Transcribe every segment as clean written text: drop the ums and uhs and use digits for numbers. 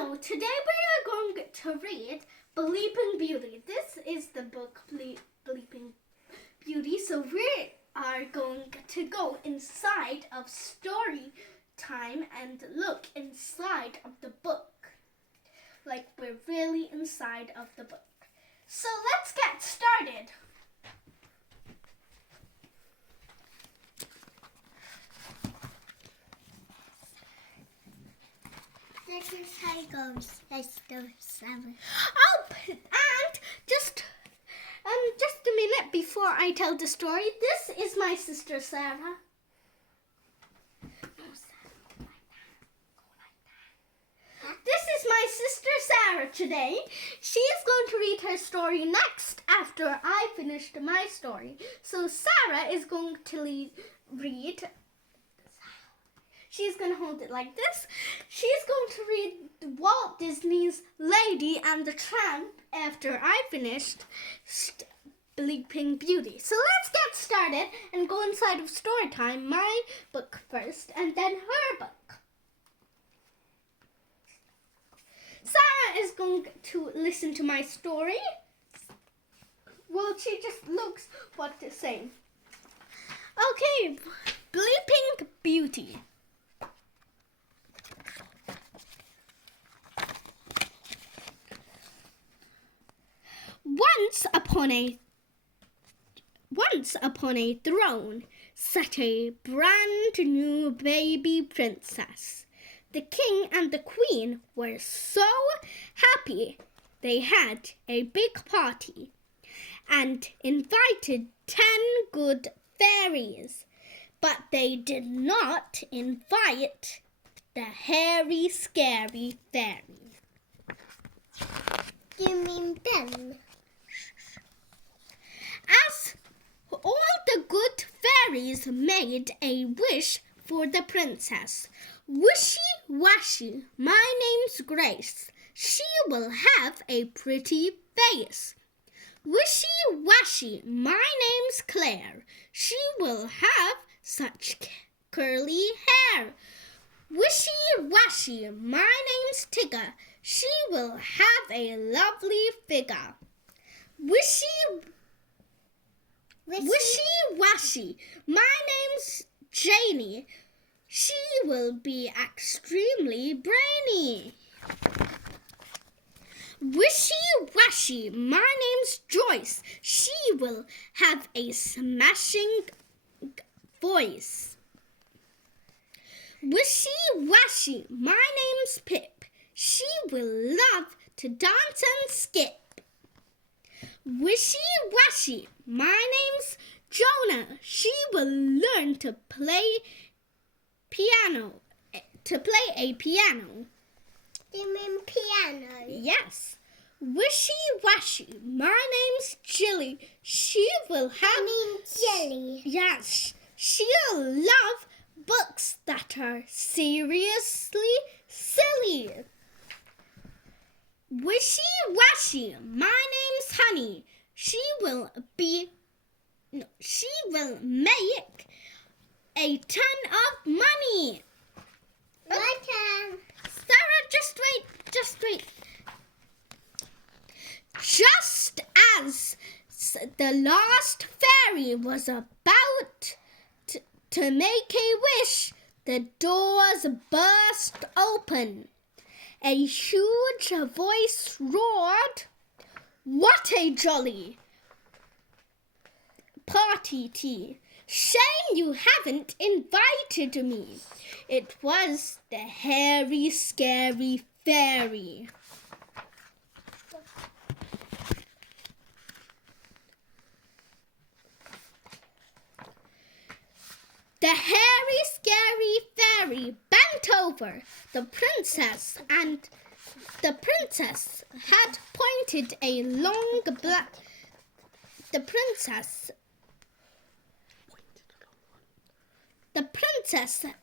Hello, today we are going to read Bleeping Beauty. This is the book Bleeping Beauty, so we are going to go inside of story time and look inside of the book. Like we're really inside of the book. So let's get started. This is how it goes. Let's do 7. Oh, and just a minute before I tell the story. This is my sister Sarah. This is my sister Sarah today. She is going to read her story next after I finished my story. So Sarah is going to read. She's going to hold it like this. She's going to read Walt Disney's Lady and the Tramp after I finished Bleeping Beauty. So let's get started and go inside of story time, my book first, and then her book. Sarah is going to listen to my story. Well, she just looks what to say. Okay, Bleeping Beauty. Once upon a throne sat a brand new baby princess. The king and the queen were so happy they had a big party and invited 10 good fairies, but they did not invite the hairy, scary fairy. You mean Ben? As all the good fairies made a wish for the princess. Wishy washy, my name's Grace. She will have a pretty face. Wishy washy, my name's Claire. She will have such curly hair. Wishy washy, my name's Tigger. She will have a lovely figure. Wishy washy, my name's Janie. She will be extremely brainy. Wishy washy, my name's Joyce. She will have a smashing voice. Wishy washy, my name's Pip. She will love to dance and skip. Wishy washy, my name's Jonah. She will learn to play a piano. You mean piano? Yes. Wishy washy, my name's Jilly. She will have. I mean jelly. Yes, she'll love books that are seriously silly. Wishy washy, my name's Honey. She will make a ton of money. My turn. Sarah, just wait. Just as the last fairy was about to make a wish, the doors burst open. A huge voice roared, "What a jolly party tea! Shame you haven't invited me." It was the hairy, scary fairy. The hairy, scary fairy bent over the princess, and the princess had pointed a long black. The princess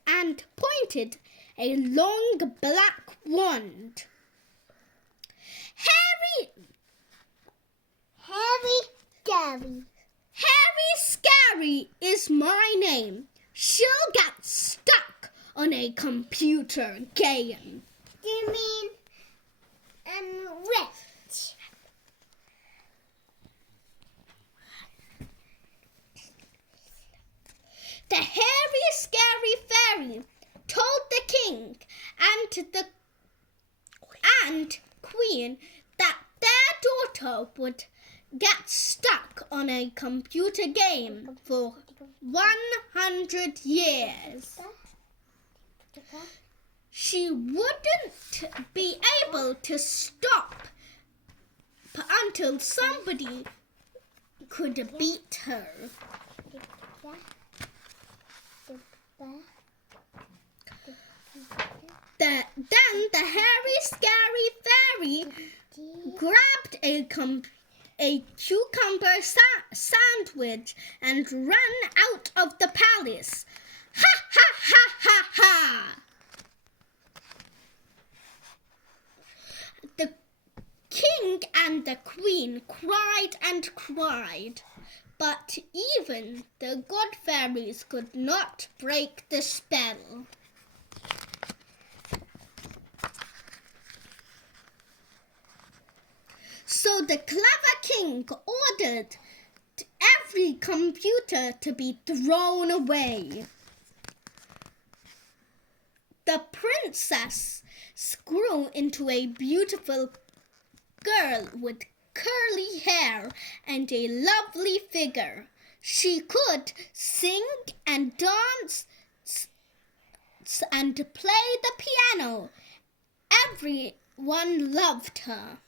and pointed a long black wand. Harry Scary is my name. She'll get stuck on a computer game. Do you mean the hairy, scary fairy told the king and queen that their daughter would get stuck on a computer game for 100 years. She wouldn't be able to stop until somebody could beat her. Then the hairy, scary fairy grabbed a cucumber sandwich and ran out of the palace. Ha ha ha ha ha! The king and the queen cried and cried, but even the good fairies could not break the spell. So the clever king ordered every computer to be thrown away. The princess grew into a beautiful girl with curly hair and a lovely figure. She could sing and dance and play the piano. Everyone loved her.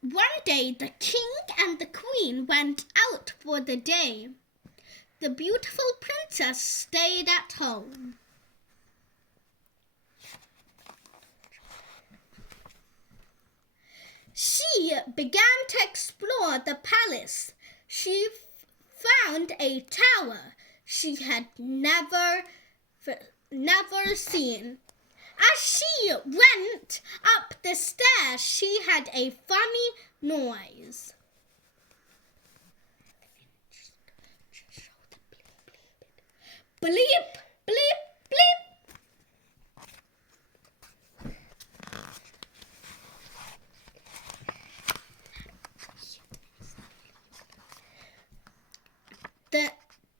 One day, the king and the queen went out for the day. The beautiful princess stayed at home. She began to explore the palace. She found a tower she had never seen. As she went up the stairs, she had a funny noise. Bleep, bleep, bleep.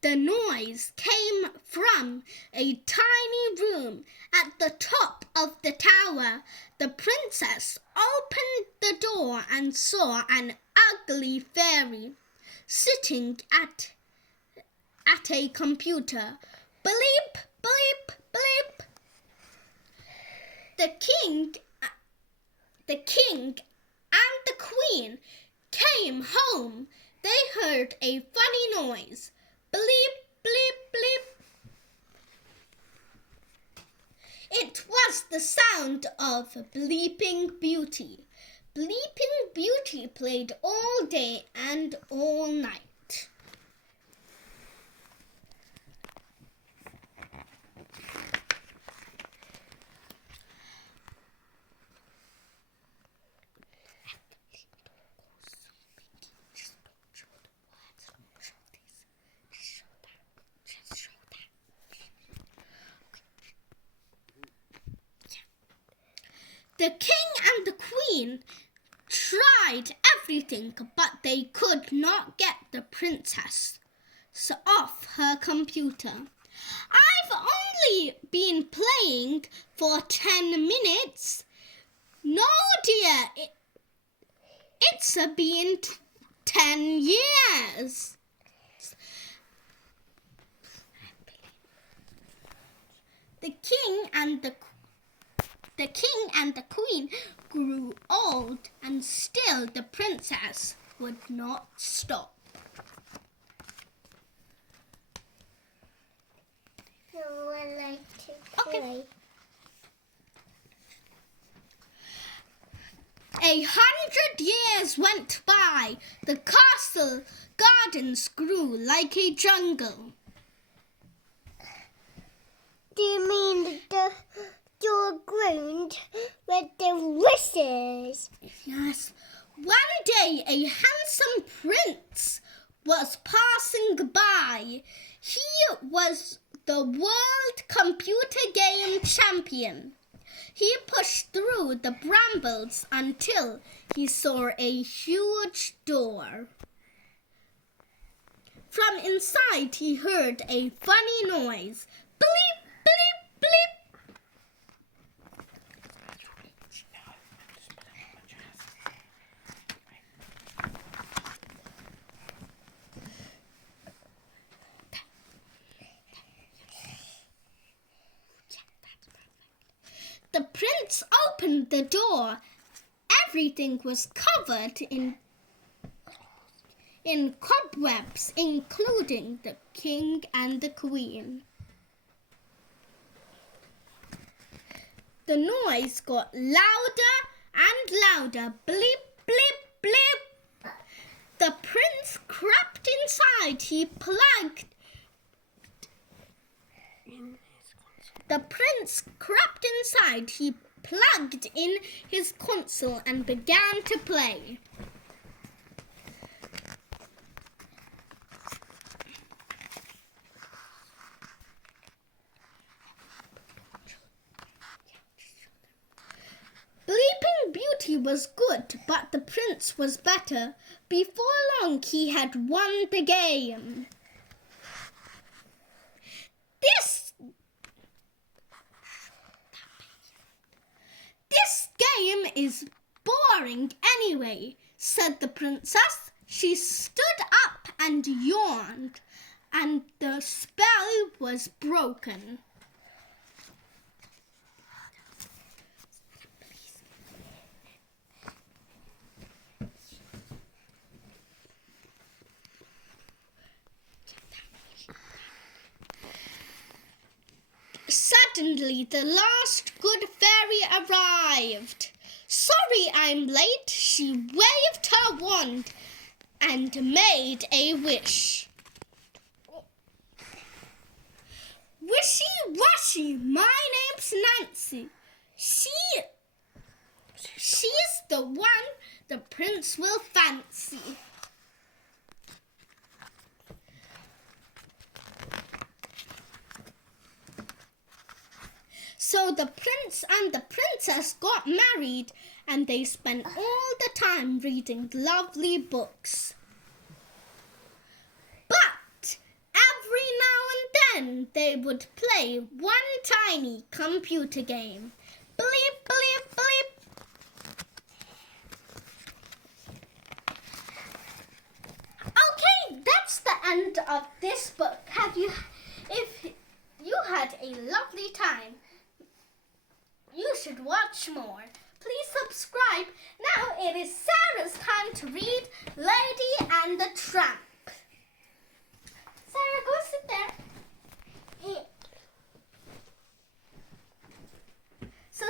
The noise came from a tiny room at the top of the tower. The princess opened the door and saw an ugly fairy sitting at a computer. Bleep, bleep, bleep. The king and the queen came home. They heard a funny noise. Bleep, bleep, bleep. It was the sound of Bleeping Beauty. Bleeping Beauty played all day and all night. The king and the queen tried everything, but they could not get the princess off her computer. I've only been playing for 10 minutes. No, dear, it's been 10 years. The king and the queen grew old, and still the princess would not stop. I would like to play. Okay. 100 years went by. The castle gardens grew like a jungle. Do you mean the door groomed with the wishes? Yes. One day a handsome prince was passing by. He was the world computer game champion. He pushed through the brambles until he saw a huge door. From inside he heard a funny noise. Bleep, bleep, bleep. The prince opened the door. Everything was covered in cobwebs, including the king and the queen. The noise got louder and louder. Bleep, bleep, bleep. The prince crept inside. He plugged in his console and began to play. Bleeping Beauty was good, but the prince was better. Before long, he had won the game. This game is boring anyway, said the princess. She stood up and yawned, and the spell was broken. Suddenly, the last good fairy arrived. Sorry I'm late, she waved her wand and made a wish. Wishy-washy, my name's Nancy. She's the one the prince will fancy. So the prince and the princess got married, and they spent all the time reading lovely books. But every now and then they would play one tiny computer game. Bleep, bleep, bleep. Okay, that's the end of this book. If you had a lovely time, you should watch more. Please subscribe. Now it is Sarah's time to read Lady and the Tramp. Sarah, go sit there. So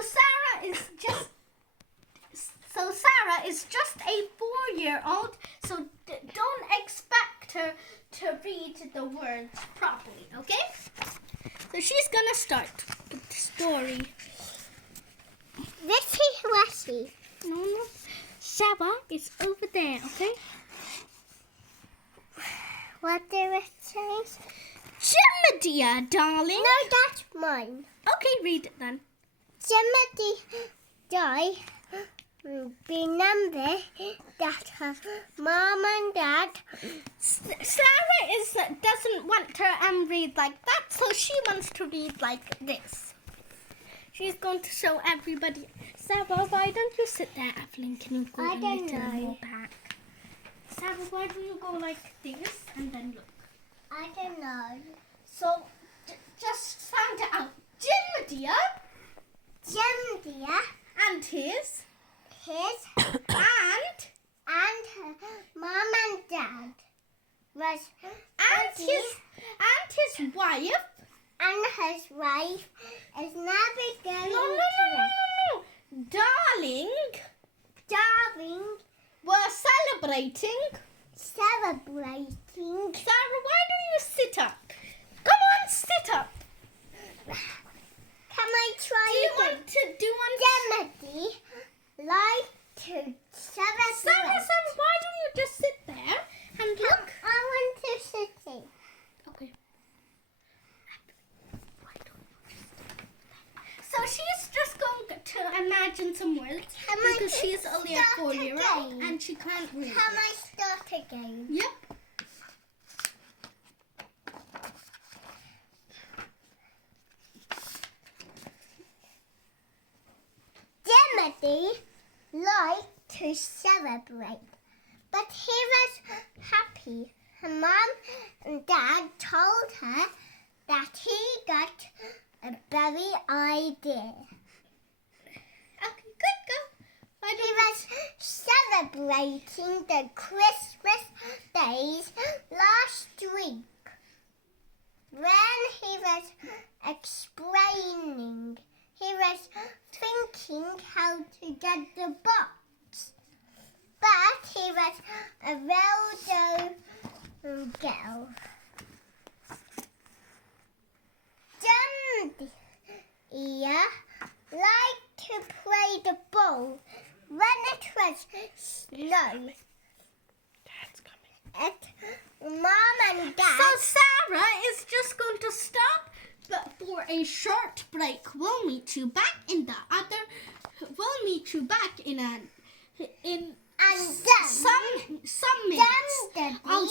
Sarah is just a 4-year-old, so don't expect her to read the words properly, okay? So she's gonna start with the story. Wishy-washy. No. Sarah is over there, okay? What did it say? Gemma, dear darling. No, that's mine. Okay, read it then. Gemma die. Remember that her mom and dad. Sarah doesn't want to read like that, so she wants to read like this. She's going to show everybody. Sarah, why don't you sit there, Evelyn? Can you go a little more back? Sarah, why don't you go like this and then look? I don't know. So, just sound it out. Jim, dear. Jim, dear. And his. And her mom and dad. And his wife. And his wife is never going No. Darling. We're celebrating. Sarah, why don't you sit up? Come on, sit up. Can I try Do you want Gemma, like to celebrate? Sarah, why don't you just sit there and look? I want to sit in. Okay. So she's just going 4-year-old again. and she can't read. Can I start again? Yep. Timothy liked to celebrate, but he was happy. Her mum and dad told her that he got a berry idea. Okay, good, go. He was celebrating the Christmas days last week. When he was explaining, he was thinking how to get the box. But he was a well-known girl. Ear liked to play the ball when it was snow. Dad's coming. Mom and Dad. So Sarah is just going to stop but for a short break. We'll meet you back in And some minutes. Daddy I'll